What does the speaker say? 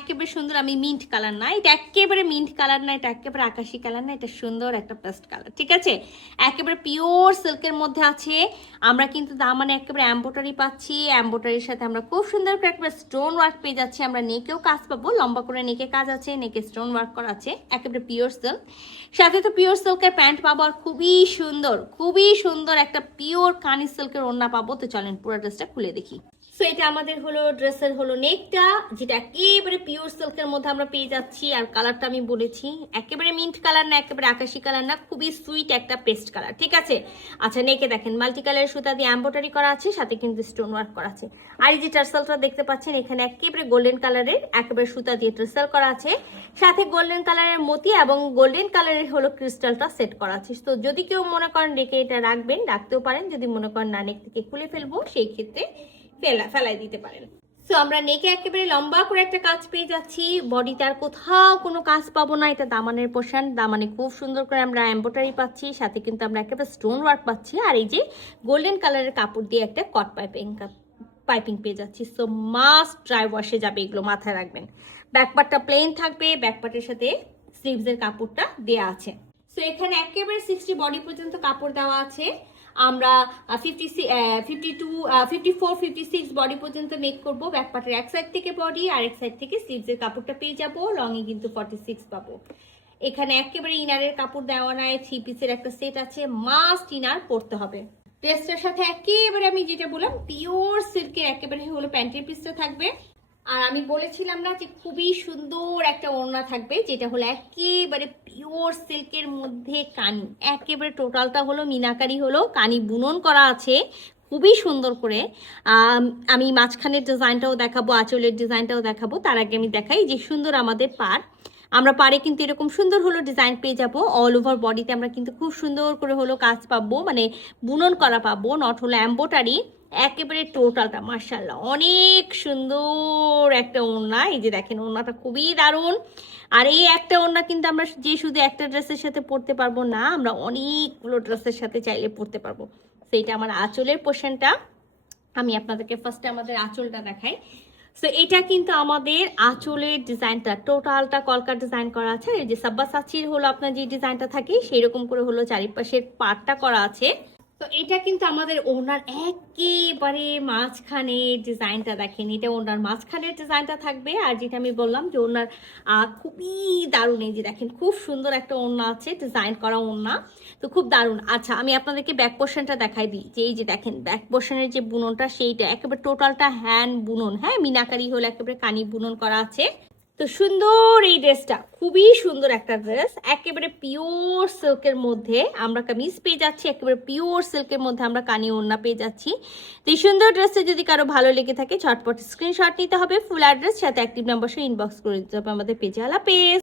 একেবারে সুন্দর। আমি মিন্ট কালার না, এটা একেবারে মিন্ট কালার না, এটা একেবারে আকাশি কালার না, এটা সুন্দর একটা পেস্ট কালার, ঠিক আছে। একেবারে পিওর সিল্কের মধ্যে আছে। আমরা কিন্তু দামানে একেবারে এম্ব্রয়ডারি পাচ্ছি, এম্ব্রয়ডারির সাথে আমরা খুব সুন্দর করে একটা স্টোন ওয়ার্ক পেয়ে যাচ্ছি। আমরা নেকেও কাজ পাবো, লম্বা করে নেকে কাজ আছে, নেকে স্টোন ওয়ার্ক করা আছে, একেবারে পিওর সিল্ক। সাথে তো পিওর সিল্কের প্যান্ট পাবো, আর খুবই সুন্দর একটা পিওর কানি সিল্কের ওড়না পাবো। তো চলেন পুরো ড্রেসটা খুলে দেখি। সো এটা আমাদের হলো ড্রেসের হলো নেকটা, যেটা একেবারে পিওর সিল্কের মধ্যে আমরা পেয়ে যাচ্ছি। আর কালারটা আমি বলেছি একেবারে মিন্ট কালার না, একেবারে আকাশি কালার না, খুবই সুইট একটা পেস্ট কালার, ঠিক আছে। আচ্ছা, নেকে দেখেন মাল্টি কালারের সুতা দিয়ে এমব্রয়ডারি করা আছে, সাথে কিন্তু স্টোন ওয়ার্ক করা আছে। আর এই যে টার্সেলটা দেখতে পাচ্ছেন, এখানে একেবারে গোল্ডেন কালারের একেবারে সুতা দিয়ে টার্সেল করা আছে, সাথে গোল্ডেন কালারের মতি এবং গোল্ডেন কালারের হলো ক্রিস্টালটা সেট করা আছে। তো যদি কেউ মনে করেন রেখে এটা রাখবেন, রাখতেও পারেন। যদি মনে করেন না নেক থেকে খুলে ফেলবো, সেই ক্ষেত্রে ফেলাই দিতে পারেন। সো আমরা নেকে একেবারে লম্বা করে একটা কাজ পেয়ে যাচ্ছি, বডিতে আর কোথাও কোনো কাজ পাবো না। এটা দামানের পোর্শন, দামানে খুব সুন্দর করে আমরা এমব্রয়ডারি পাচ্ছি, সাথে কিন্তু আমরা একেবারে স্টোন ওয়ার্ক পাচ্ছি। আর এই যে গোল্ডেন কালারের কাপড় দিয়ে একটা কট পাইপিং পেয়ে যাচ্ছি। সো মাস্ট ড্রাই ওয়াশে যাবে, এগুলো মাথায় রাখবেন। ব্যাকপার্টটা প্লেন থাকবে, ব্যাকপার্টের সাথে স্লিভসের কাপড়টা দেওয়া আছে। সো এখানে একেবারে 60 বডি পর্যন্ত কাপড় দেওয়া আছে। আমরা 54, 56 বডি পর্যন্ত মেক করবো। ব্যাকপার্টের এক সাইড থেকে বডি আর এক সাইড থেকে স্লিভসের কাপড়টা পেয়ে যাবো। লংয়ে কিন্তু 46 পাবো। এখানে একেবারে ইনারের কাপড় দেওয়া নাই, 3 পিসের একটা সেট আছে, মাস্ট ইনার পরতে হবে। ড্রেসটার সাথে একেবারে আমি যেটা বললাম পিওর সিল্কের একেবারে হলো প্যান্টের পিসটা থাকবে। আর আমি বলেছিলাম না যে খুবই সুন্দর একটা ওড়না থাকবে, যেটা হলো একেবারে পিওর সিল্কের মধ্যে কানি, একেবারে টোটালটা হলো মিনাকারি হলো কানি বুনন করা আছে খুবই সুন্দর করে। আমি মাঝখানের ডিজাইনটাও দেখাবো, আঁচলের ডিজাইনটাও দেখাবো। তার আগে আমি দেখাই যে সুন্দর আমাদের পার, আমরা পারে কিন্তু এরকম সুন্দর হলো ডিজাইন পেয়ে যাবো। অল ওভার বডিতে আমরা কিন্তু খুব সুন্দর করে হলো কাজ পাবো, মানে বুনন করা পাবো, নট হলো এম্ব্রয়ডারি। একেবারে টোটালটা মাশাআল্লাহ অনেক সুন্দর একটা ওড়না। এই যে দেখেন ওড়নাটা খুবই দারুণ। আর এই একটা ওড়না কিন্তু আমরা যে শুধু একটা ড্রেসের সাথে পরতে পারবো না, আমরা অনেকগুলো ড্রেসের সাথে চাইলে পরতে পারবো। সেইটা আমার আঁচলের পোর্শনটা। আমি আপনাদেরকে ফার্স্টে আমাদের আঁচলটা দেখাই। সো এটা কিন্তু আমাদের আঁচলের ডিজাইনটা টোটালটা কলকা ডিজাইন করা আছে। এই যে সাব্বাসাচির হলো আপনার যে ডিজাইনটা থাকে সেই রকম করে হলো চারিপাশের পাটটা করা আছে। তো এটা কিন্তু আমাদের ওনার একেবারে মাঝখানে ডিজাইনটা দেখেন, এটা ওনার মাঝখানের ডিজাইনটা থাকবে। আর যেটা আমি বললাম যে ওনার খুবই দারুণ, এই যে দেখেন খুব সুন্দর একটা ওড়না আছে, ডিজাইন করা ওড়না, তো খুব দারুণ। আচ্ছা, আমি আপনাদেরকে ব্যাক পোর্শনটা দেখাই দিই। যে এই যে দেখেন ব্যাক পোর্শনের যে বুননটা সেইটা একেবারে টোটালটা হ্যান্ড বুনন, হ্যাঁ মিনাকারি হলো একেবারে কানি বুনন করা আছে। তো সুন্দর এই ড্রেসটা, খুবই সুন্দর একটা ড্রেস, একেবারে পিওর সিল্কের মধ্যে আমরা কামিজ পেয়ে যাচ্ছি, একেবারে পিওর সিল্কের মধ্যে আমরা কানি ওড়না পেয়ে যাচ্ছি। তো এই সুন্দর ড্রেসটা যদি কারো ভালো লেগে থাকে ঝটপট স্ক্রিনশট নিতে হবে, ফুল অ্যাড্রেস সাথে অ্যাক্টিভ নাম্বার সহ ইনবক্স করে দিতে হবে আমাদের পেজে। আল্লাহ হাফেজ।